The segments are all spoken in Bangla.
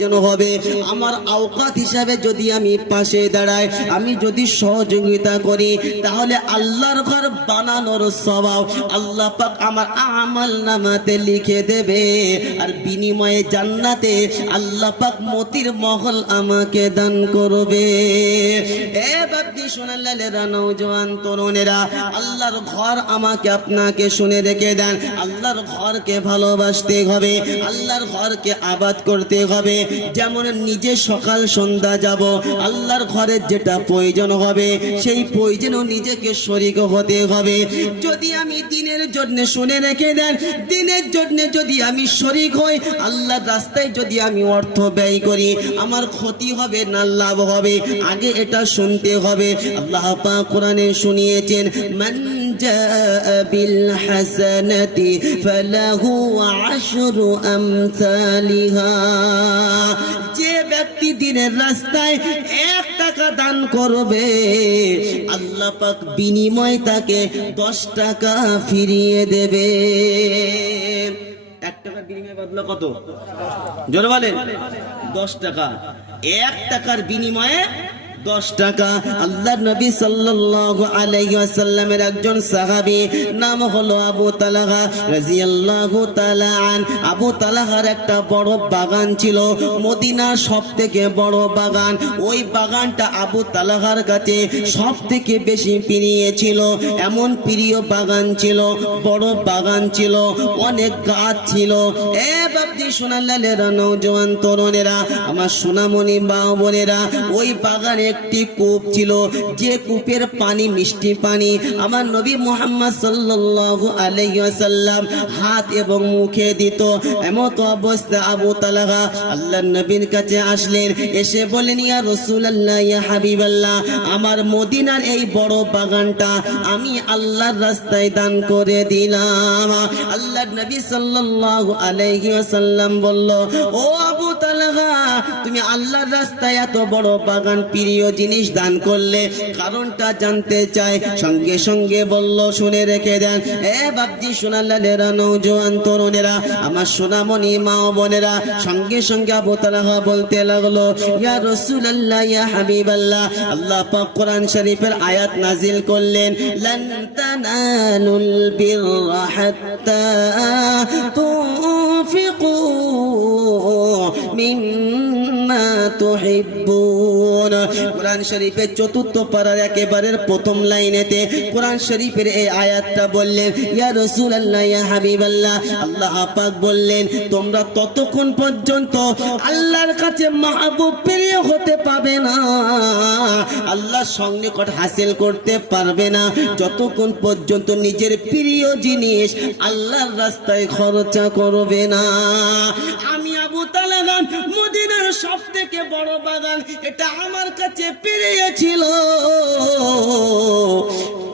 যেন হবে আমার আওকাত হিসাবে যদি আমি পাশে দাঁড়াই, আমি যদি সহযোগিতা করি, তাহলে আল্লাহর ঘর বানানোর সওয়াব আল্লাহ পাক আমার আমল নামাতে লিখে দেবে, আর বিনিময়ে জান্নাতে আল্লাহ পাক মতির মহল আমাকে দান করবে। এ বাপজি সোনালালেরা, নওজোয়ান তরুণেরা, আল্লাহর ঘর আমাকে আপনাকে শুনে রেখে দেন। আল্লাহর ঘরকে ভালোবাসতে হবে, আল্লাহর ঘরকে আবাদ করতে হবে। যেমন নিজে সকাল সন্ধ্যা যাব, আল্লাহর ঘরের যেটা প্রয়োজন হবে সেই প্রয়োজনও নিজেকে শরীক হতে হবে। যদি আমি দিনের জন্য শুনে রেখে দেন, দিনের জন্য যদি আমি শরীক হই, আল্লাহর রাস্তায় যদি আমি অর্থ ব্যয় করি, আমার ক্ষতি হবে না লাভ হবে? আগে এটা শুনতে হবে। আল্লাহ পাক কোরআনে শুনিয়েছেন, মান জাআ বিল হাসানাতি ফালাহু আশরু আমসালিহা। যে ব্যক্তি দিনের রাস্তায় 1 টাকা দান করবে, আল্লাহ পাক বিনিময় তাকে 10 টাকা ফিরিয়ে দেবে। 1 টাকার বিনিময়ে বদলা কত? জোরে বলেন। 10 টাকা। 1 টাকার বিনিময়ে 10 টাকা। আল্লাহর নবী সাল্লাল্লাহু আলাইহি ওয়াসাল্লামের একজন সাহাবী, নাম হলো আবু তালহা রাদিয়াল্লাহু তাআলা আন। আবু তালহার একটা বড় বাগান ছিল, মদিনার সবথেকে বড় বাগান। ওই বাগানটা আবু তালহার কাছে সবথেকে বেশি প্রিয় ছিল। এমন প্রিয় বাগান ছিল, বড় বাগান ছিল, অনেক গাছ ছিল। এ বাপজি সোনালালেরা, নওজোয়ান তরুণেরা, আমার সোনামণি মা বোনেরা, ওই বাগানে একটি কূপ ছিল, যে কূপের পানি মিষ্টি পানি। আমার নবী মুহাম্মদ সাল্লাল্লাহু আলাইহি ওয়াসাল্লাম হাত এবং মুখে দিত। এমত অবস্থা আবু তালহা আল্লাহর নবীর কাছে আসলেন, এসে বলেন, ইয়া রাসূলুল্লাহ, ইয়া হাবিবাল্লাহ, আমার মদিনার এই বড় বাগানটা আমি আল্লাহর রাস্তায় দান করে দিলাম। আল্লাহর নবী সাল্লাল্লাহু আলাইহি ওয়াসাল্লাম বলল, ও আবু তালহা, তুমি আল্লাহর রাস্তায় এত বড় বাগান প্রিয় জিনিস দান করলে, কারণটা জানতে চাই। সঙ্গে সঙ্গে বলল, শুনে রেখে দেন। এ বাপজি সোনালালেরা, নওজোয়ান তরুণেরা, আমার সোনামণি মা ও বোনেরা, সঙ্গে সঙ্গে আবু তালহা বলতে লাগলো, ইয়া রাসূলুল্লাহ, ইয়া হাবিবাল্লাহ, আল্লাহ পাক কোরআন শরীফের আয়াত নাজিল করলেন, লান তানালুল বিররা হাত্তা তুনফিকু মিম্মা তুহিব্বুন। কোরআন শরীফের 4th পারার একেবারের প্রথম লাইনেতে কোরআন শরীফের এই আয়াতটা বললেন, ইয়া রাসূলুল্লাহ, ইয়া হাবিবাল্লাহ, আল্লাহ পাক বললেন, তোমরা ততক্ষণ পর্যন্ত আল্লাহর কাছে মাহবুব প্রিয় হতে পারবে না, আল্লাহর সঙ্গে হাসিল করতে পারবে না, যতক্ষণ পর্যন্ত নিজের প্রিয় জিনিস আল্লাহর রাস্তায় খরচা করবে না। আমি আবু তালহা, মদিনার সবথেকে বড় বাগান, এটা আমার কাছে প্রিয় ছিল।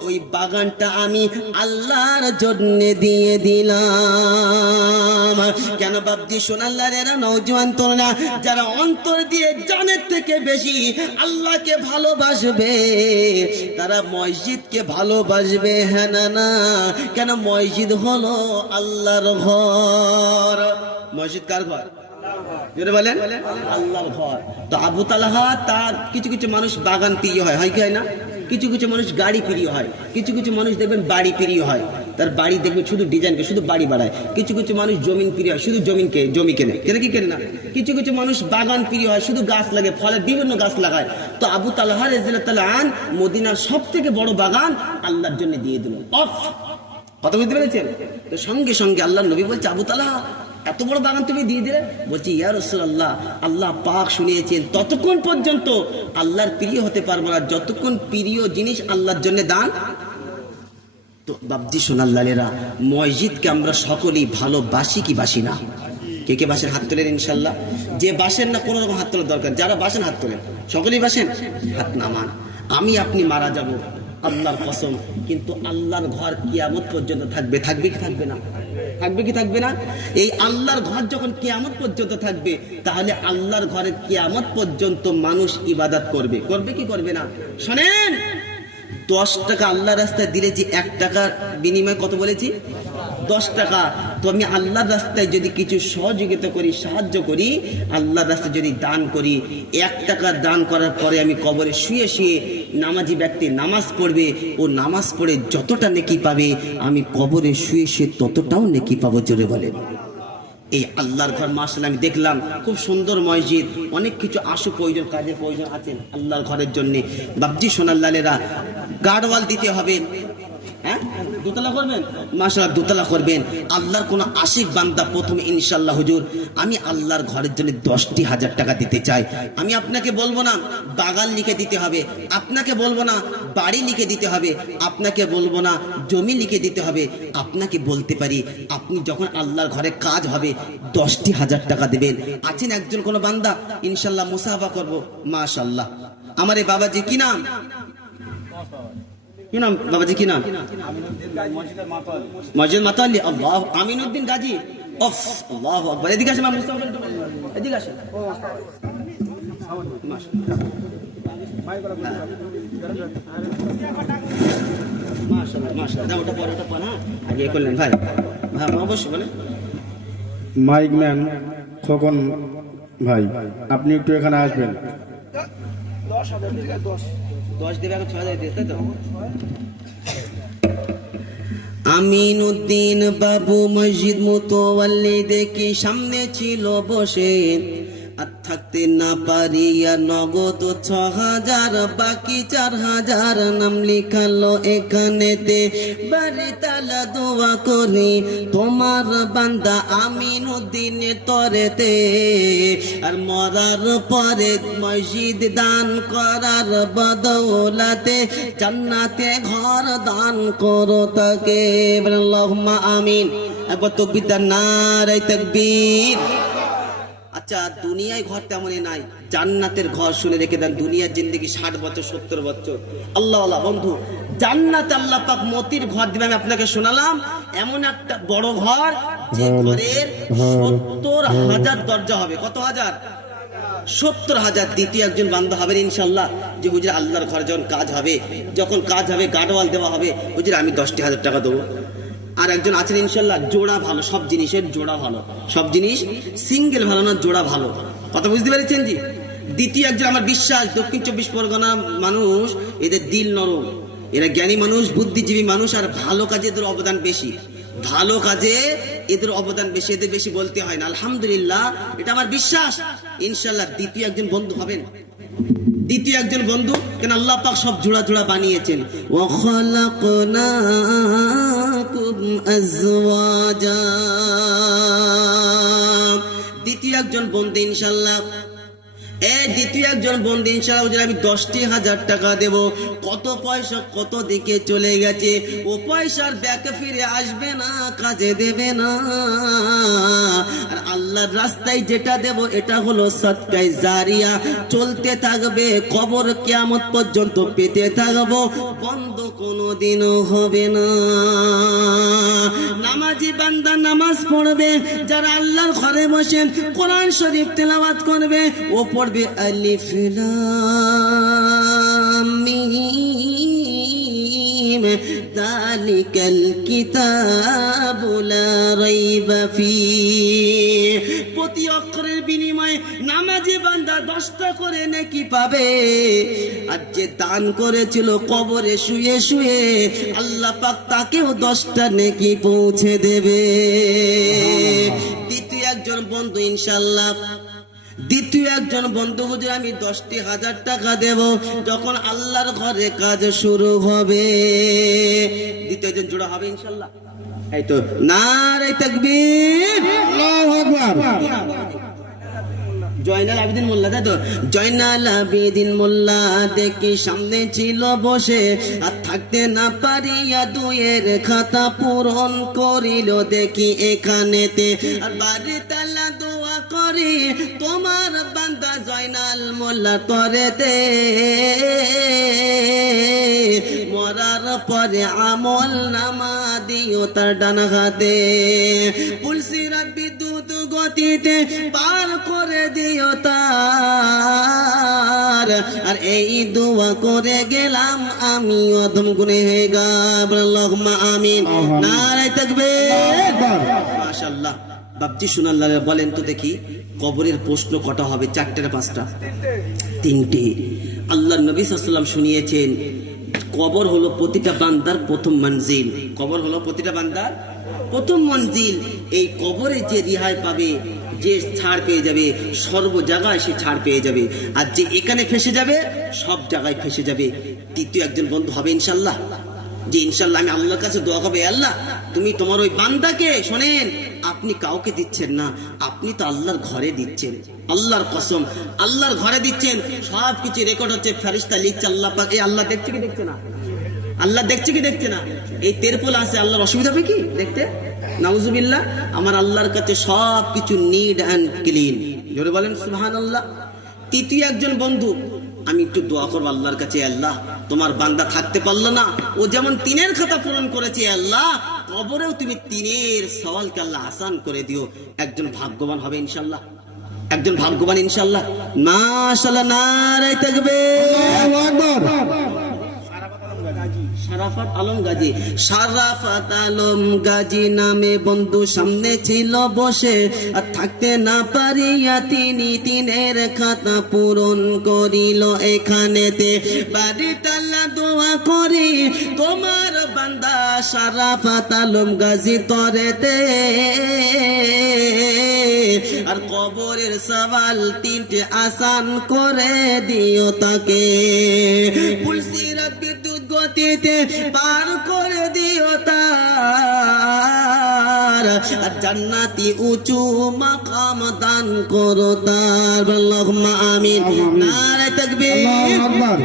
ওই বাগানটা আমি আল্লাহর জন্য দিয়ে দিলাম। কেন বাপজি সোনালালেরা, নওজোয়ান তরুণা, যারা অন্তর দিয়ে জানের থেকে বেশি আল্লাহকে ভালোবাসবে, তারা মসজিদকে ভালোবাসবে। হ্যাঁ না না? কেন? মসজিদ হলো আল্লাহর ঘর। মসজিদ কার ঘর? যেটা বলেন, আল্লাহর ঘর। তো আবু তালহা, তার কিছু কিছু মানুষ বাগান প্রিয় হয়, হয় কি হয় না? কিছু কিছু মানুষ গাড়ি প্রিয় হয়, কিছু কিছু মানুষ দেখবেন বাড়ি প্রিয় হয়, তার বাড়ি দেখবেন শুধু ডিজাইনকে, শুধু বাড়ি বাড়ায়। কিছু কিছু মানুষ জমিন প্রিয় হয়, শুধু জমি কেনে, কেনে কি কেনে না। কিছু কিছু মানুষ বাগান প্রিয় হয়, শুধু গাছ লাগে, ফলের বিভিন্ন গাছ লাগায়। তো আবু তালহা রাদিয়াল্লাহু তাআলা আন মদিনার সবথেকে বড় বাগান আল্লাহর জন্য দিয়ে দিল। কথা বুঝতে পেরেছেন? তো সঙ্গে সঙ্গে আল্লাহর নবী বলছে, আবু তালহা, এত বড় বাগান তুমি দিয়ে দিলে? বলছি, ইয়া রাসূলুল্লাহ, আল্লাহ পাক শুনিয়েছেন, ততক্ষণ পর্যন্ত আল্লাহর প্রিয় হতে পারবো না যতক্ষণ প্রিয় জিনিস আল্লাহর জন্য দান। তো বাপজি সোনালালেরা, মসজিদকে আমরা সকলেই ভালোবাসি কি বাসি না? কে কে বাসেন? হাত তোলেন ইনশাল্লাহ। যে বাসেন না, কোনো রকম হাত তোলার দরকার। যারা বাসেন হাত তোলেন। সকলেই বাসেন? হাত নামান। আমি আপনি মারা যাব, আল্লাহর কসম, কিন্তু আল্লাহর ঘর কিয়ামত পর্যন্ত থাকবে। থাকবে কি থাকবে না? থাকবে কি থাকবে না? এই আল্লাহর ঘর যখন কিয়ামত পর্যন্ত থাকবে, তাহলে আল্লাহর ঘরের কিয়ামত পর্যন্ত মানুষ ইবাদত করবে। করবে কি করবে না? শোনেন, 10 টাকা আল্লাহর রাস্তায় দিলে যে 1 টাকার বিনিময়ে কত বলেছি? 10 টাকা। তো আমি আল্লাহর রাস্তায় যদি কিছু সহযোগিতা করি, সাহায্য করি, আল্লাহর রাস্তায় যদি দান করি, 1 টাকা দান করার পরে আমি কবরে শুয়ে শুয়ে নামাজি ব্যক্তি নামাজ পড়বে, ও নামাজ পড়ে যতটা নেকি পাবে আমি কবরে শুয়ে শুয়ে ততটাও নেকি পাবো। জোরে বলেন। এই আল্লাহর ঘর মাশাআল্লাহ আমি দেখলাম খুব সুন্দর মসজিদ, অনেক কিছু প্রয়োজন, কাজের প্রয়োজন আছে আল্লাহর ঘরের জন্য। বাপজি সোনার লালেরা, গার্ডওয়াল দিতে হবে, হ্যাঁ দোতলা করবেন, মাশাআল্লাহ দোতলা করবেন। আল্লাহর কোন আশিক বান্দা প্রথমে ইনশাআল্লাহ হুজুর আমি আল্লাহর ঘরের জন্য 10,000 টাকা দিতে চাই, আমি আপনাকে বলবো না বাগান লিখে দিতে হবে, আপনাকে বলবো না বাড়ি লিখে দিতে হবে, আপনাকে বলবো না জমি লিখে দিতে হবে, আপনাকে বলতে পারি আপনি যখন আল্লাহর ঘরে কাজ হবে 10,000 টাকা দেবেন। আছেন একজন কোন বান্দা, ইনশাআল্লাহ মুসাফা করবো। মাশাআল্লাহ। আমার এই বাবাজি কি নাম, কি নাম বাবাজি, কি নাম? মসজিদ মাতালি। আল্লাহ, আমিনুদ্দিন গাজী। অফ, আল্লাহু আকবার। এদিকে আসেন মুস্তাফা, এদিকে আসেন। মাশাআল্লাহ মাশাআল্লাহ। ওটা পরে, ওটা পরে, আগে করলেন ভাই, ভাই অবশ্যই বলেন। মাইক ম্যান খোকন ভাই, আপনি একটু এখানে আসবেন। 10 দেবে, 6,000 দিয়ে, তাই তো? আমিনুদ্দিন বাবু মসজিদ মুতওয়াল্লি দেখি সামনে ছিল বসে, আর থাকতে না পারিয়া নগদ 6,000, বাকি 4,000 নাম লিখালো এখানেতে। বাড়ি তালা দোয়া করি তোমার বান্দা আমিনুদ্দিনের তরেতে, আর মরার পরে মসজিদ দান করার বদৌলতে জান্নাতে ঘর দান করো তাকে। আল্লাহুম্মা আমিন। একবার তাকবীর দেন, নারে তাকবীর। আচ্ছা, দুনিয়ায় ঘর তেমনই নাই, জান্নাতের ঘর শুনে রেখে দেন। দুনিয়ার জিন্দেগি 60 বছর 70 বছর। আল্লাহ বন্ধু, জান্নাতে আল্লাহ পাক মতির ঘর দিবে। আমি আপনাকে শোনালাম এমন একটা বড় ঘর যে ঘরের 70,000 দরজা হবে। কত হাজার? 70,000। দ্বিতীয় একজন বান্দা হবেন ইনশাল্লাহ, যে হুজুর আল্লাহর ঘর যখন কাজ হবে, গার্ডওয়াল দেওয়া হবে, হুজুর আমি 10,000 টাকা দেবো। আর একজন আছেন ইনশাল্লাহ জোড়া ভালো, সব জিনিসের জোড়া ভালো, সব জিনিস সিঙ্গেল ভালো না, জোড়া ভালো। কথা বুঝতে পেরেছেন জি? দ্বিতীয় একজন আমার বিশ্বাস দক্ষিণ 24 পরগনা মানুষ, এদের দিল নরম, এরা জ্ঞানী মানুষ, বুদ্ধিজীবী মানুষ, আর ভালো কাজে এদের অবদান বেশি, ভালো কাজে এদের অবদান বেশি, এদের বেশি বলতে হয় না। আলহামদুলিল্লাহ, এটা আমার বিশ্বাস। ইনশাল্লাহ দ্বিতীয় একজন বন্ধু হবেন, দ্বিতীয় একজন বন্ধু। কেন আল্লাহ পাক সব জোড়া জোড়া বানিয়েছেন। ওয়া খালাকনাকুম আজওয়াজা। দ্বিতীয় একজন বন্ধু ইনশাল্লাহ, দ্বিতীয় একজন বন্ধু ইনশাআল্লাহ আমি 10,000 টাকা দেব। কত পয়সা কত দিকে চলে গেছে, ও পয়সার ব্যাকে ফিরে আসবে না, কাজে দেবে না। আর আল্লাহর রাস্তায় যেটা দেব এটা হলো সদকায়ে জারিয়া, চলতে থাকবে, কবর কিয়ামত পর্যন্ত পেতে থাকবো, বন্ধ কোনোদিনও হবে না। নামাজি বান্দা নামাজ পড়বে, যারা আল্লাহর ঘরে বসে কোরআন শরীফ তেলাওয়াত করবে, ও পড়বে আলিফ লাম মিম যালিকাল কিতাবু লা রাইবা ফীহ। প্রতি অক্ষরের বিনিময়ে নামাজি বান্দা 10টা করে নেকি পাবে। আর যে দান করেছিল কবরে শুয়ে শুয়ে, আল্লাহ পাক তাকেও 10টা নেকি পৌঁছে দেবে। দ্বিতীয় একজন বন্ধু ইনশাআল্লাহ, দ্বিতীয় একজন বন্ধু হুজুর আমি 10,000 টাকা দেব যখন আল্লাহর ঘরে কাজ শুরু হবে। দ্বিতীয় একজন জোড়া হবে ইনশাআল্লাহ। এই তো নারে তাকবীর, আল্লাহু আকবার। জয়নাল আবেদিন মোল্লা, তাই তো? জয়নাল আবেদিন মোল্লা দেখি সামনে ছিল বসে, আর থাকতে না পারিয়া দুয়ের খাতা পূরণ করিল দেখি এখানেতে। আর বাড়ি তালা দোয়া করি তোমার বান্দা জয়নাল মোল্লা তরেতে, মরার পরে আমল নামা দিও তার ডান হাতে, পুলসিরাত বিদ্যুৎ গতিতে পার করে দিও তার। আর এই দোয়া করে গেলাম আমি অধম গুনেগার, আল্লাহুম্মা আমিন। নারে তাকবীর, মাশাআল্লাহ। বাপজি সুনাল্লাহ বলেন তো দেখি, কবরের প্রশ্ন কটা হবে? 4টে না 5টা? 3টে। আল্লাহ নবী সাল্লাল্লাহু আলাইহি ওয়াসাল্লাম শুনিয়েছেন, কবর হলো প্রতিটা বান্দার প্রথম মঞ্জিল। কবর হলো প্রতিটা বান্দার প্রথম মঞ্জিল। এই কবরে যে রিহাই পাবে, যে ছাড় পেয়ে যাবে, সর্ব জায়গায় সে ছাড় পেয়ে যাবে। আর যে এখানে ফেসে যাবে, সব জায়গায় ফেসে যাবে। তৃতীয় একজন বন্ধু হবে ইনশাল্লাহ, যে ইনশাল্লাহ আমি আল্লাহর কাছে দোয়া করবো, আল্লাহ তুমি তোমার ওই বান্দাকে, শোনেন, আপনি কাউকে দিচ্ছেন না, আপনি তো আল্লাহর ঘরে দিচ্ছেন। আল্লাহর কসম, আল্লাহর ঘরে দিচ্ছেন। সব কিছু রেকর্ড হচ্ছে, ফেরেশতা লিখছে। আল্লাহ পাক, এই আল্লাহ দেখছে কি দেখছে না? আল্লাহ দেখছে কি দেখছে না? এই তেরপোল আছে, আল্লাহর অসুবিধা হবে কি দেখতে? নাউজুবিল্লাহ। আমার আল্লাহর কাছে সব কিছু নিড অ্যান্ড ক্লিন। জোরে বলেন সুবহানাল্লাহ। তৃতীয় একজন বন্ধু, আমি একটু দোয়া করবো আল্লাহর কাছে, আল্লাহ তোমার বান্দা থাকতে পারলো না, ও যেমন 3-এর খাতা পূরণ করেছে, আল্লাহ কবরেও তুমি 3-এর সওয়ালকে আল্লাহ আসান করে দিও। একজন ভাগ্যবান হবে ইনশাল্লাহ, একজন ভাগ্যবান ইনশাল্লাহ। মাশাআল্লাহ, নারে তাকবীর, আল্লাহু আকবার। শারাফাত আলম গাজী, শারাফাত আলম গাজী নামে বন্ধু সামনে ছিল বসে, আর থাকতে না পারিয়া তিনি 3-এর খাতা পূরণ করিল এখানেতে। বাড়িতে আল্লাহ দোয়া করি, তোমার বান্দা শারাফাত আলম গাজী তরেতে, আর কবরের সওয়াল 3টে আসান করে দিও তাকে। পুলসিরাত বিদ্যুৎ গতিতে পার করে দিও তার, আর জান্নাতি উঁচু মাকাম দান করো তার, আল্লাহুম্মা আমিন। নারে তাকবীর, আল্লাহু আকবার।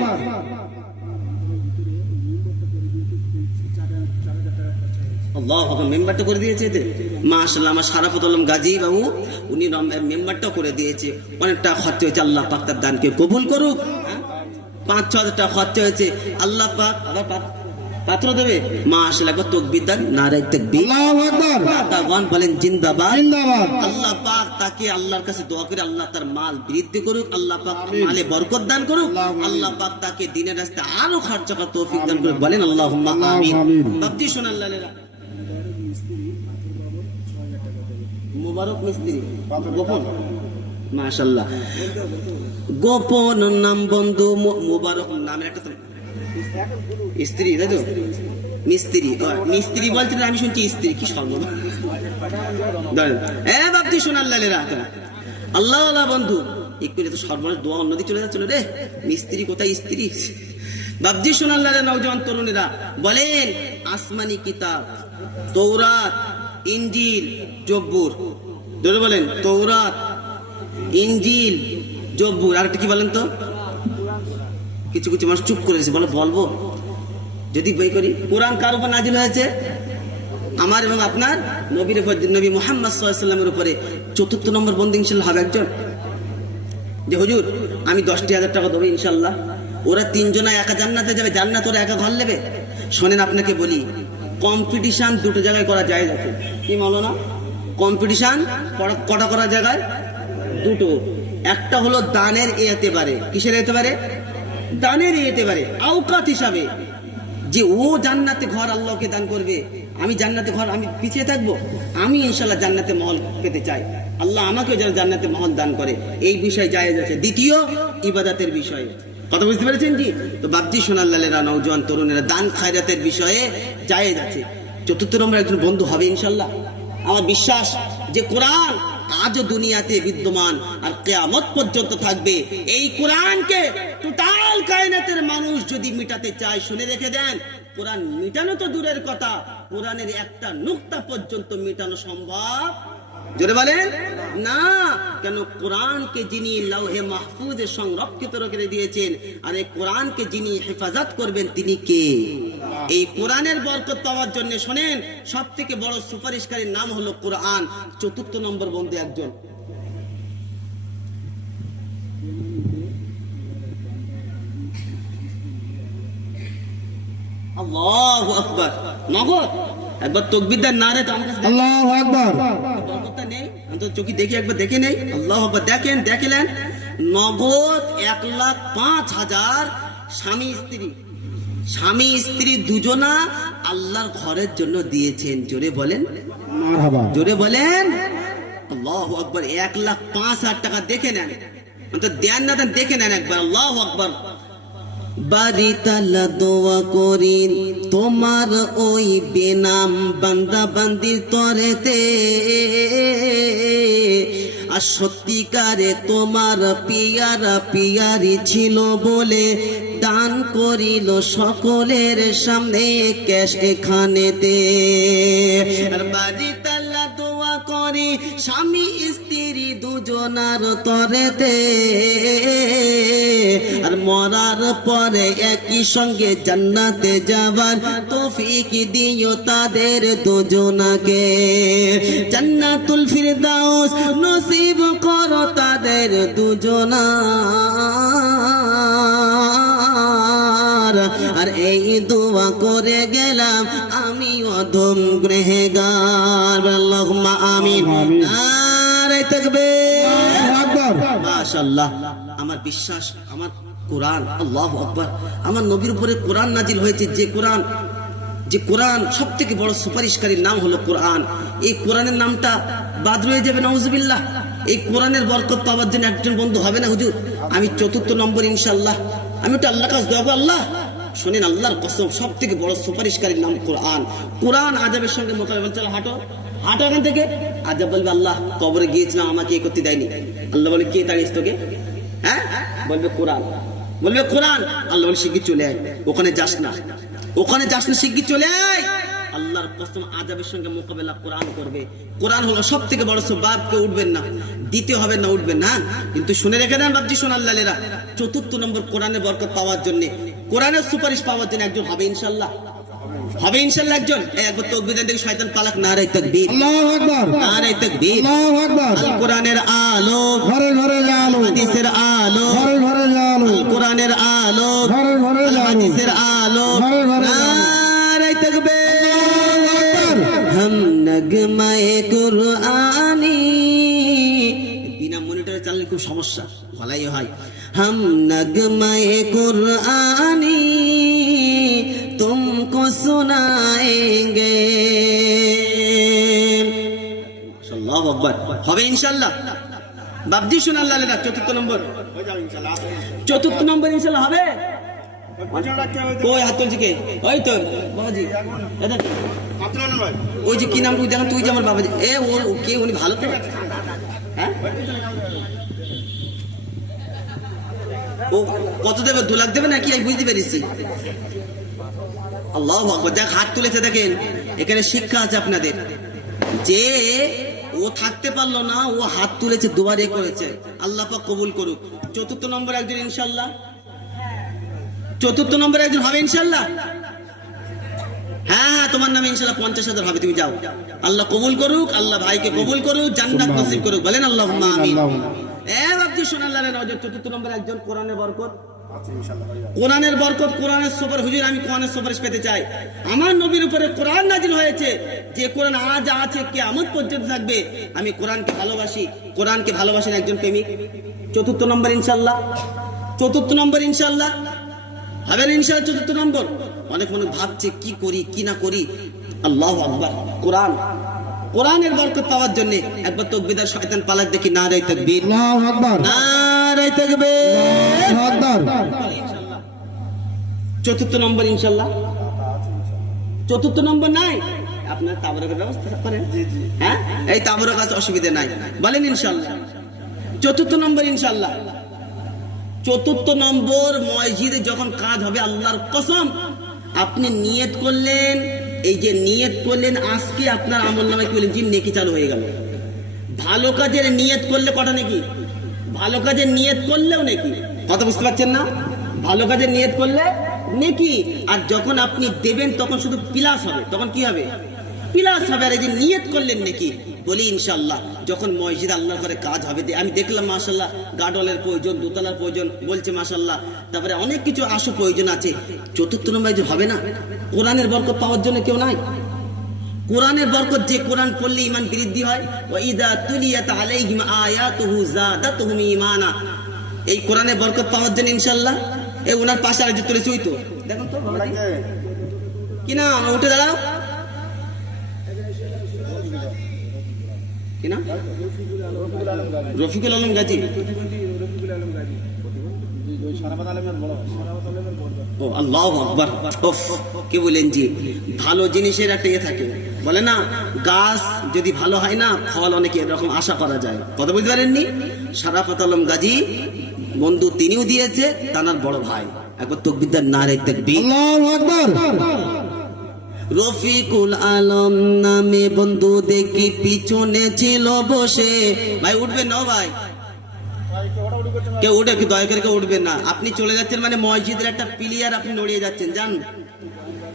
আল্লাহু আকবার। মেম্বারটা করে দিয়েছে এতে, মাশাআল্লাহ। আমার শারাফত আলম গাজী বাবু, উনি মেম্বারটাও করে দিয়েছে। অনেকটা খরচ হয়েছে, আল্লাহ পাক তার দানকে কবুল করুক। 5-6 হাজার টাকা খরচ হয়েছে, আল্লাহ পাক আবার পাত্র দেবে। মাশাআল্লাহ, একবার তাকবীর দেন, নারে তাকবীর, আল্লাহু আকবার। দাদাগণ বলেন জিন্দাবাদ, জিন্দাবাদ। আল্লাহ পাক তাকে আল্লাহর কাছে দোয়া করে আল্লাহ তার মাল বৃদ্ধি করুক, আল্লাহ পাক মালে বরকত দান করুক, আল্লাহ পাক তাকে দ্বীনের রাস্তায় আরো খরচ করার তৌফিক দান করুক। বলেন আল্লাহুম্মা আমিন। বাপজি শোনাল্লাহ, মুবারক মিস্ত্রি গোপন, মাশাআল্লাহ, গোপন নাম বন্ধু মুবারক নামের একটা স্ত্রী, তাই তো? মিস্ত্রি, মিস্ত্রি বলছেন, আমি শুনছি স্ত্রী, কি সর্বনাশ। বাপজি শোনাল্লাহ, আল্লাহ বন্ধু একটু তো সর্বনাশ, দোয়া অন্যদিকে চলে যাচ্ছিল রে। মিস্ত্রি কোথায়, স্ত্রী। বাপজি শোনাল্লাহ, নওজোয়ান তরুণেরা বলেন, আসমানি কিতাব তৌরাত, ইনজিল, জব্বুর, ধরে বলেন তৌরাত, ইনজিল, জব্বুর, আর একটা কি বলেন তো? কিছু কিছু মানুষ চুপ করেছে, বলবো যদি বই করি। কোরআন কার উপর নাজিল হয়েছে? আমার এবং আপনার নবীর উপর, নবী মুহাম্মদ সাল্লাল্লাহু আলাইহি ওয়াসাল্লামের উপরে। 4th নম্বর বন্ধু ইনশাআল্লাহ হবে একজন, যে হুজুর আমি 10,000 টাকা দেবো ইনশাআল্লাহ। ওরা 3 জনা একা জান্নাতে যাবে, জান্নাত ওরা একা ঘর নেবে। শোনেন, আপনাকে বলি, কম্পিটিশন 2টো জায়গায় করা যায় আছে। কি মাওলানা? কম্পিটিশন কটা করা জায়গায়? 2টো। একটা হলো দানের এতেবারে। কিসের এতেবারে? দানের এতেবারে, আওকাত হিসাবে, যে ও জান্নাতে ঘর আল্লাহকে দান করবে, আমি জান্নাতে ঘর, আমি পিছিয়ে থাকবো, আমি ইনশাআল্লাহ জান্নাতে মহল পেতে চাই, আল্লাহ আমাকেও যেন জান্নাতে মহল দান করে, এই বিষয় জায়েজ আছে। দ্বিতীয়, ইবাদতের বিষয়ে। কথা বুঝতে পেরেছেন কি? তো বাপজি সোনাল্লালেরা, নওজোয়ান তরুণেরা, দান খায়রাতের বিষয়ে জায়েজ আছে। 4th নম্বর একজন বন্ধু হবে ইনশাআল্লাহ। আমার বিশ্বাস যে কোরআন আজও দুনিয়াতে বিদ্যমান, আর কিয়ামত পর্যন্ত থাকবে। এই কোরআনকে টোটাল কায়নাতের মানুষ যদি মিটাতে চায়, শুনে রেখে দেন, কোরআন মিটানো তো দূরের কথা, কোরআনের একটা নুকতা পর্যন্ত মিটানো সম্ভব, জোরে বলেন না। কেন? কোরআনকে যিনি লৌহে মাহফুজে সংরক্ষিত রেখে দিয়েছেন, আর এই কোরআনকে যিনি হেফাজত করবেন তিনি কে? এই কোরআনের বরকত পাওয়ার জন্য শোনেন, সব থেকে বড় সুপারিশকারীর নাম হলো কোরআন। 4th নম্বর বন্ধু একজন, আল্লাহু আকবার, নগদ একবার তাকবীর দেন, নারে তো আমার কাছে আল্লাহু আকবার, বরকতটা নেই, অন্তত চোখে দেখি, একবার দেখে নেই। আল্লাহু আকবার, দেখেন, দেখলেন, নগদ 1,05,000 স্বামী স্ত্রী স্বামী স্ত্রী দুজনা আল্লাহর ঘরের জন্য দিয়েছেন। জোরে বলেন, মারহাবা। জোরে বলেন আল্লাহু আকবার। 1,05,000 টাকা দেখে নেন, অন্তত দেন না দেন দেখে নেন একবার। আল্লাহু আকবার। বাড়ি তালা দোয়া করি তোমার ওই বেনাম বান্দা বান্দির তরেতে, আর সত্যিকারে তোমার পিয়ারা পিয়ারি ছিল বলে দান করিল সকলের সামনে ক্যাশ এখানেতে। আর বাড়ি তালা দোয়া করি স্বামী স্ত্রী দুজনার তরেতে, আর মরার পরে একই সঙ্গে জান্নাতে যাবার তৌফিক দিও তাদের দুজনাকে। জান্নাতুল ফিরদাউস নসিব করো তাদের দুজনার। আর এই দোয়া করে গেলাম আমি অধম গ্রহেগার। আল্লাহুম্মা আমিন। নারে তাকবীর। মাশাআল্লাহ। আমার বিশ্বাস, আমার কোরআন, আল্লাহু আকবার, আমার নবীর উপরে কোরআন নাজিল হয়েছে। যে কোরআন সব থেকে বড় সুপারিশকারীর নাম হলো কোরআন। এই কোরআনের নামটা বাদ রয়ে যাবে নাউজুবিল্লাহ। এই কোরআনের বরকত পাওয়ার জন্য একজন বন্ধু হবে না হুজুর আমি 4th নম্বর ইনশাআল্লাহ, আমি তো আল্লাহর কাছে দোয়া করব। আল্লাহ শোনেন, আল্লাহর কসম সব থেকে বড় সুপারিশকারীর নাম কোরআন। কোরআন আযাবের সঙ্গে মোকাবেলা। চলো হাঁটো হাঁটো এখান থেকে। আযাব বলবে আল্লাহ কবরে গিয়েছিলাম আমাকে এই করতে দেয়নি। আল্লাহ বলে কে তাড়িয়েছে তোকে? হ্যাঁ, বলবে কোরআন, বলবে কোরআন। আল্লাহ বলে শিগগির চলে আয়, ওখানে যাস না, ওখানে যাস না, শিগগির চলে আয়। আল্লাহর কসম আযাবের সঙ্গে মোকাবেলা কোরআন করবে। কোরআন হলো সব থেকে বড় সওয়াব। কেউ উঠবেন না, দিতে হবে না, উঠবেন না। কিন্তু শুনে রেখে দেন বাপজি সোনাল্লালেরা, 4th নম্বর কোরআনের বরকত পাওয়ার জন্য, কোরআনের সুপারিশ পাওয়ার জন্য একজন হবে ইনশাআল্লাহ, হবে ইনশাআল্লাহ একজন। একবার তাকবীর দেন দেখি শয়তান পালাক। নারে তাকবীর, আল্লাহু আকবার, নারে তাকবীর, আল্লাহু আকবার। আল কোরআনের আলো ঘরে ঘরে আলো, হাদিসের আলো ঘরে ঘরে আলো, আল কোরআনের আলো ঘরে ঘরে আলো, হাদিসের আলো। ঘরে ঘরে আলো। নারে তাকবীর। হাম নগমায়ে কুরআনি, বিনা মনিটরে চালালে খুব সমস্যা, ভালাই হয়। হাম নগমায়ে কুরআনি तुमको सुनाएंगे। আল্লাহু আকবার। হবে ইনশাআল্লাহ বাবজি সোনাল্লাহ। 4th নম্বর, 4th নম্বর ইনশাআল্লাহ হবে। কই হাত তুলছি কে? ওই তো বাবাজি, এটা কি? ওই যে কি নাম তুই দেখেন, তুই যে আমার বাবাজি। এ ও কে? উনি ভালো তো, হ্যাঁ? ও কত দেবে? 2 লাখ দেবে নাকি? আমি বুঝতে পেরেছি। আল্লাহু আকবার। যাক হাত তুলেছে দেখেন, এখানে শিক্ষা আছে আপনাদের। যে ও থাকতে পারলো না, ও হাত তুলেছে, দুবারে করেছে। আল্লাহ পাক কবুল করুক। 4th নম্বর একজন ইনশাআল্লাহ, 4th নম্বর একজন হবে ইনশাআল্লাহ। হ্যাঁ হ্যাঁ, তোমার নামে ইনশাআল্লাহ 50,000 হবে। তুমি যাও, আল্লাহ কবুল করুক, আল্লাহ ভাইকে কবুল করুক, জান্নাত নসিব করুক। বলেন আল্লাহুম্মা আমিন। এ বাপজি সোনাল্লাহ, 4th নম্বর একজন কোরআনের বরকত, কোরআনের বরকত, কোরআনের সুপার। হুজুর আমি কোরআনের সুপারিশ পেতে চাই। আমার নবীর উপরে কোরআন নাজিল হয়েছে, যে কোরআন আজ আছে কিয়ামত পর্যন্ত থাকবে। আমি কোরআনকে ভালোবাসি, কোরআনকে ভালোবাসেন একজন প্রেমিক। 4th নম্বর ইনশাআল্লাহ, 4th নম্বর ইনশাআল্লাহ হবে ইনশাআল্লাহ। 4th নম্বর। অনেক মানুষ ভাবছে কি করি কি না করি। আল্লাহু আকবার। কোরআন, কোরআনের বরকত পাওয়ার জন্য একবার তাকবীর, শয়তান পালাক দেখি। নারে তাকবীর, আল্লাহু আকবার, নারে তাকবীর, আল্লাহু আকবার। 4th নম্বর ইনশাআল্লাহ। 4th নম্বর নাই, আপনার তাবরকের ব্যবস্থা করেন। হ্যাঁ, এই তাবরক আছে, অসুবিধা নাই, বলেন ইনশাআল্লাহ। 4th নম্বর ইনশাআল্লাহ। 4th নম্বর মসজিদে যখন কাজ হবে, আল্লাহর কসম আপনি নিয়ত করলেন, এই যে নিয়ত করলেন, আজকে আপনার আমলনামায় করলেন যে নেকি চালু হয়ে গেল। ভালো কাজের নিয়ত করলে কটা নেকি? ভালো কাজের নিয়ত করলেও নেকি। কথা বুঝতে পারছেন না? ভালো কাজের নিয়ত করলে নেকি, আর যখন আপনি দেবেন তখন শুধু প্লাস হবে। তখন কি হবে? প্লাস হবে। আর এই যে নিয়ত করলেন নেকি, বলি ইনশাআল্লাহ যখন মসজিদ আল্লাহর ঘরে কাজ হবে, আমি দেখলাম মাশাআল্লাহ গার্ডওয়ালের প্রয়োজন, দোতলার প্রয়োজন বলছে মাশাআল্লাহ, তারপরে অনেক কিছু আসো প্রয়োজন আছে। 4th নম্বর যে হবে না, কোরআনের বরকত পাওয়ার জন্য কেউ নাই। কোরআনের বরকত, যে কোরআন পড়লে ঈমান বৃদ্ধি হয়। ওয়া ইযা তুলিয়াত আলাইহিম আয়াতুহু যাদাতুহুম ঈমানা। এই কোরআনের বরকত পাওয়ার জন্য ইনশাআল্লাহ। এই ওনার পাশে আর যে তুলেছে, ওই তো দেখুন তো কি নাম? উঠে দাঁড়াও। কি নাম? রফিকুল আলম গাজী। ও আল্লাহু আকবার। উফ, কি বলেন জি, ভালো জিনিসের একটা ইয়ে থাকে, বলে না গাছ যদি ভালো হয় না ফল অনেকে এরকম আশা করা যায়। কথা বুঝতে পারেননি? শরাফত আলম গাজী বন্ধু তিনিও দিয়েছে, তানার বড় ভাই। একবার তাকবীর, নারে তাকবীর। আল্লাহু আকবার। রফিকুল আলম নামে বন্ধু দেখি পিছনে ছিল বসে। ভাই উঠবেন না ভাই, কেউ উঠে কি দয়া করে কেউ উঠবেন না। আপনি চলে যাচ্ছেন মানে মসজিদের একটা পিলিয়ার আপনি নড়িয়ে যাচ্ছেন, জান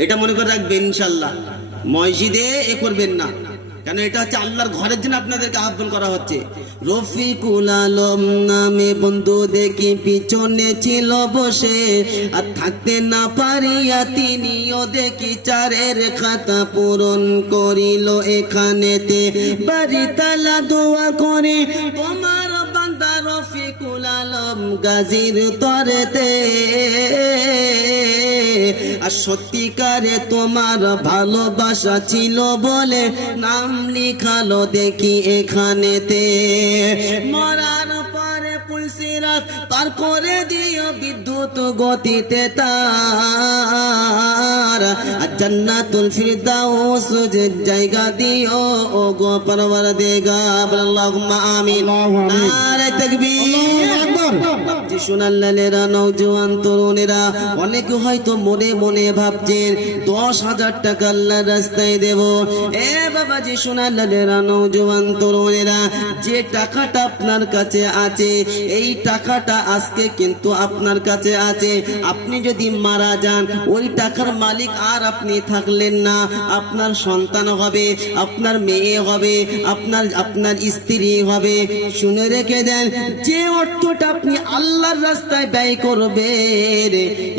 এটা মনে করে রাখবেন। ইনশাল্লাহ মসজিদে এ করবেন না, কেন এটা হচ্ছে আল্লাহর ঘরের জন্য আপনাদেরকে আহ্বান করা হচ্ছে। রফিকুল আলম নামে বন্ধু দেখি পিছনে ছিল বসে, আর থাকতে না পারিয়া তিনিও দেখি চারের খাতা পূরণ করিল এখানেতে। বাড়ি তালা দোয়া করে তোমার বান্দা রফিকুল আলম গাজীর তরেতে, আর সত্যিকারে তোমার ভালোবাসা ছিল বলে নাম লিখালো দেখি এখানেতে। মরার পরে পুলসিরাত পার করে দিও বিদ্যুৎ গতিতে তার, আর জান্নাতুল ফিরদাউস জায়গা দিও ও গো পরওয়ারদিগার। আল্লাহুম্মা আমিন। নারে তাকবীর। বাপজি সোনাল্লালেরা, নওজোয়ান তরুণেরা, অনেকে হয়তো মনে মনে ভাবছেন 10,000 টাকা আল্লাহর রাস্তায় দেব। এ বাবাজি সোনাল্লালেরা, নওজোয়ান তরুণেরা, যে টাকাটা আপনার কাছে আছে এই টাকাটা আজকে কিন্তু আপনার কাছে আছে। আপনি যদি মারা যান ওই টাকার মালিক আর আপনি থাকলেন না, আপনার সন্তান হবে, আপনার মেয়ে হবে, আপনার স্ত্রী হবে। শুনে রেখে দেন, যে অর্থটা আপনি আল্লাহর রাস্তায় ব্যয় করবেন,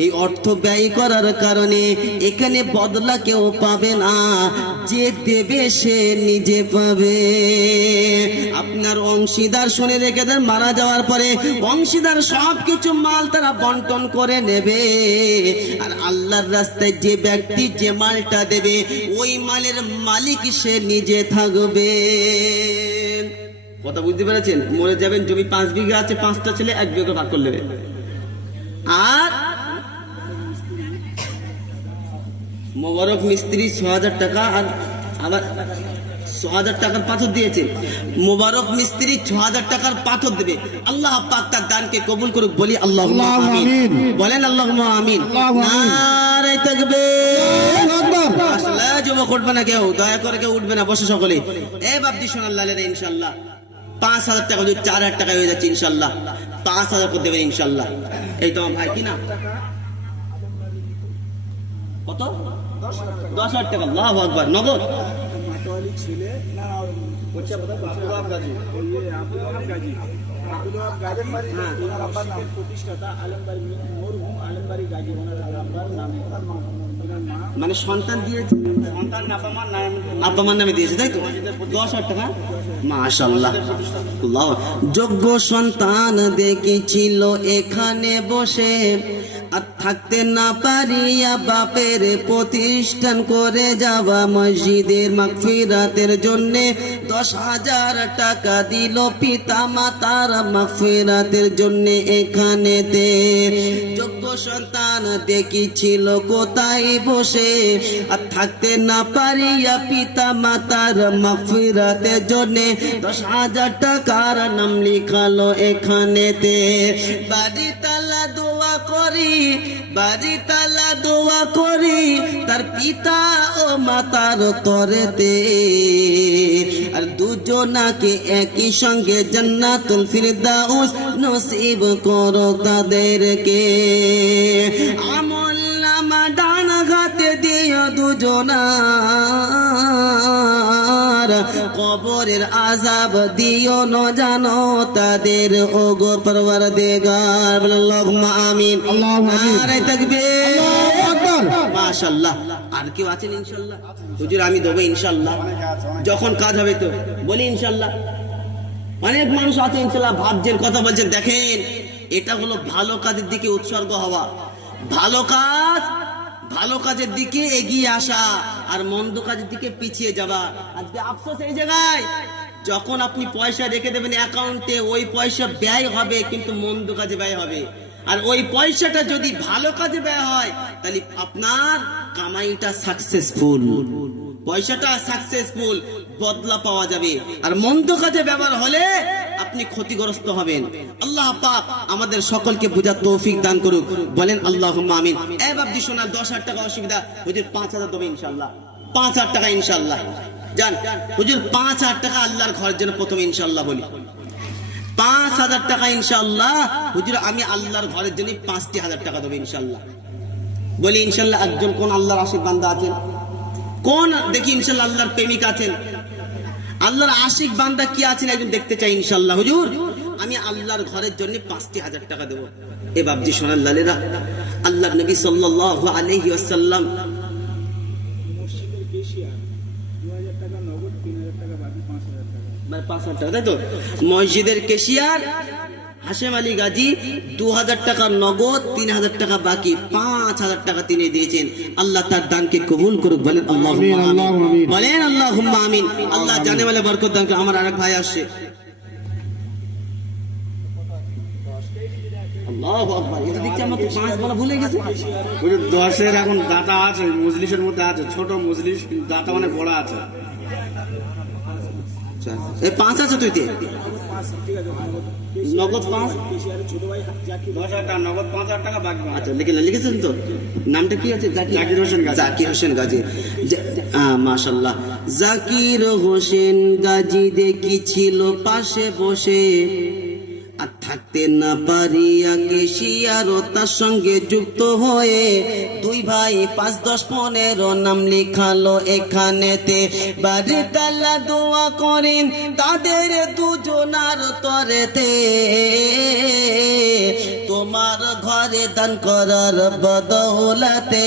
এই অর্থ ব্যয় করার কারণে এখানে বদলা কেউ পাবে না, যে দেবে সে নিজে পাবে। আপনার অংশীদার, শুনে রেখে দেন, মারা যাওয়ার পরে অংশীদার সবকিছু মাল তারা বন্টন করে নেবে, আর আল্লাহর রাস্তায় যে ব্যক্তি যে মালটা দেবে ওই মালের মালিক সে নিজে থাকবে। কথা বুঝতে পেরেছেন? মরে যাবেন, জমি 5 বিঘা আছে, 5টা ছেলে 1 বিঘা ভাগ করে নেবে। আর মোবারক মিস্ত্রি 6,000 টাকা, আর আবার 6,000 টাকার পাথর দিয়েছে। মোবারক মিস্ত্রি 6,000 টাকার পাথর দেবে। আল্লাহ পাক তার দানকে কবুল করুক, বলি আল্লাহুম্মা আমিন। বলেন আল্লাহুম্মা আমিন। নারে তাকবীর। আসলে যুবক উঠবে না, কেউ দয়া করে কেউ উঠবে না, বসে সকলে। এ বাপজি সোনাল্লালের ইনশাআল্লাহ 5,000 টাকা যদি 4,000 টাকা হয়ে যাচ্ছে, ইনশাআল্লাহ 5,000 করে দেবেন ইনশাআল্লাহ। এই তো ভাই, কি না কত? 10,000 টাকা। আল্লাহু আকবার। নগদ ছেলে না হচ্ছে প্রতিষ্ঠাতা আলমবাড়ি মরহুম আলমবাড়ি গাজী, ওনার আব্বার নামে মানে সন্তান দিয়েছে, সন্তান আব্বা মার নামে দিয়েছে, তাই তো? 10,000 টাকা। মাশাআল্লাহ। যোগ্য সন্তান দেখেছিল এখানে বসে, আর থাকতে না পারিয়া বাপের প্রতিষ্ঠান করে যাওয়া মসজিদের মাগফিরাতের জন্য 10,000 টাকা দিল পিতা মাতার মাগফিরাতের জন্য এখানেতে। যোগ্য সন্তান দেখেছিল কোথায় বসে, আর থাকতে না পারিয়া পিতা মাতার মাগফিরাতের জন্য 10,000 টাকার নাম লিখালো এখানেতে। বাড়ি তালা দোয়া করি, বাড়ি তালা দোয়া করি তার পিতা ও মাতার তরেতে, আর দুজনাকে একই সঙ্গে জান্নাতুল ফিরদাউস নসিব করো তাদেরকে। আমল নামা ডান হাতে দিও দুজনার, কবরের আযাব দিও ন জানো তাদের ও গো পরওয়ারদিগার। আল্লাহুম্মা আমিন। নারে তাকবীর। মাশাআল্লাহ। আর কেউ আছেন ইনশাআল্লাহ? হুজুর আমি দেবো ইনশাআল্লাহ, যখন কাজ হবে তো বলি ইনশাআল্লাহ। অনেক মানুষ আছে ইনশাআল্লাহ ভাবছেন, কথা বলছেন। দেখেন, এটা হলো ভালো কাজের দিকে উৎসর্গ হওয়া। ভালো কাজ ভালো কাজের দিকে এগিয়ে আসা আর মন্দ কাজের দিকে পিছিয়ে যাওয়া। আজকে আফসোস এই জায়গায়, যখন আপনি পয়সা রেখে দেবেন অ্যাকাউন্টে, ওই পয়সা ব্যয় হবে কিন্তু মন্দ কাজে ব্যয় হবে। আর ওই পয়সাটা যদি ভালো কাজে ব্যয় হয় তাহলে আপনার কামাইটা সাকসেসফুল, পয়সাটা সাকসেসফুল, বদলা পাওয়া যাবে। আর মন্দ কাজে ব্যবহার হলে আপনি ক্ষতিগ্রস্ত হবেন। আল্লাহ পাক আমাদের সকলকে বোঝার তৌফিক দান করুক, বলেন আল্লাহুম্মা আমিন। এ বাবজি শোনা 10,000 টাকা অসুবিধা, হুজুর 5,000 দেবে ইনশাআল্লাহ, 5,000 টাকা ইনশাআল্লাহ। জান হুজুর 5,000 টাকা আল্লাহর ঘরের জন্য প্রথমে ইনশাআল্লাহ বলি, 5,000 টাকা ইনশাআল্লাহ। হুজুর আমি আল্লাহর ঘরের জন্য 5,000 টাকা দেবো ইনশাআল্লাহ, বলি ইনশাআল্লাহ। একজন কোন আল্লাহর আশিক বান্দা আছেন? কোন দেখি ইনশাআল্লাহ আল্লাহর প্রেমিক আছেন, আল্লাহর আশিক বান্দা কি আছেন একজন দেখতে চাই ইনশাআল্লাহ। হুজুর আমি আল্লাহর ঘরের জন্য 5,000 টাকা দেবো। এ বাবজি সোনার লালেরা, আল্লাহর নবী সাল্লাল্লাহু আলাইহি ওয়াসাল্লাম মসজিদের কেশিয়ার 2,000 টাকা নগদ, 3,000 টাকা বাকি, 5,000 টাকা। 5,000 টাকা, তাই তো? মসজিদের কেশিয়ার হাশেম আলী গাজী 2,000 টাকা নগদ, 3,000 টাকা বাকি, 5,000 টাকা তিনি দিয়েছেন। আল্লাহ তার দানকে কবুল করুক, বলেন আল্লাহুম্মা আমিন, আল্লাহুম্মা আমিন। বলেন আল্লাহুম্মা আমিন। আল্লাহ জানে বলে বরকত দান করুক। আমার আরেক ভাই আসছে, আল্লাহু আকবার। এটা দেখছি আমার তো 5 বলা ভুলে গেছে। ওই যে 10-এর এখন দাতা আছে, মজলিসের মধ্যে আছে, ছোট মজলিস, কিন্তু দাতা মানে বড় আছে। এই 5 আছে তুইতে, 5 ঠিক আছে, নগদ 5। কেশিয়ারের ছোট ভাই জাকির 10,000 টাকা নগদ, 5,000 টাকা বাকি। আচ্ছা লিখেছেন তো, নামটা কি আছে? জাকির হোসেন গাজী। জাকির হোসেন গাজী, মাশাআল্লাহ। জাকির হোসেন গাজী দেখি ছিল পাশে বসে, আর থাকতে না পারিয়া কেশিয়ার ও তার সঙ্গে যুক্ত হয়ে 2 ভাই 5, 10, 15 নাম লিখালো এখানেতে। বারিকাল্লাহ দোয়া করেন তাদের দুজনার তরেতে, তোমার ঘরে দান করার বদৌলতে।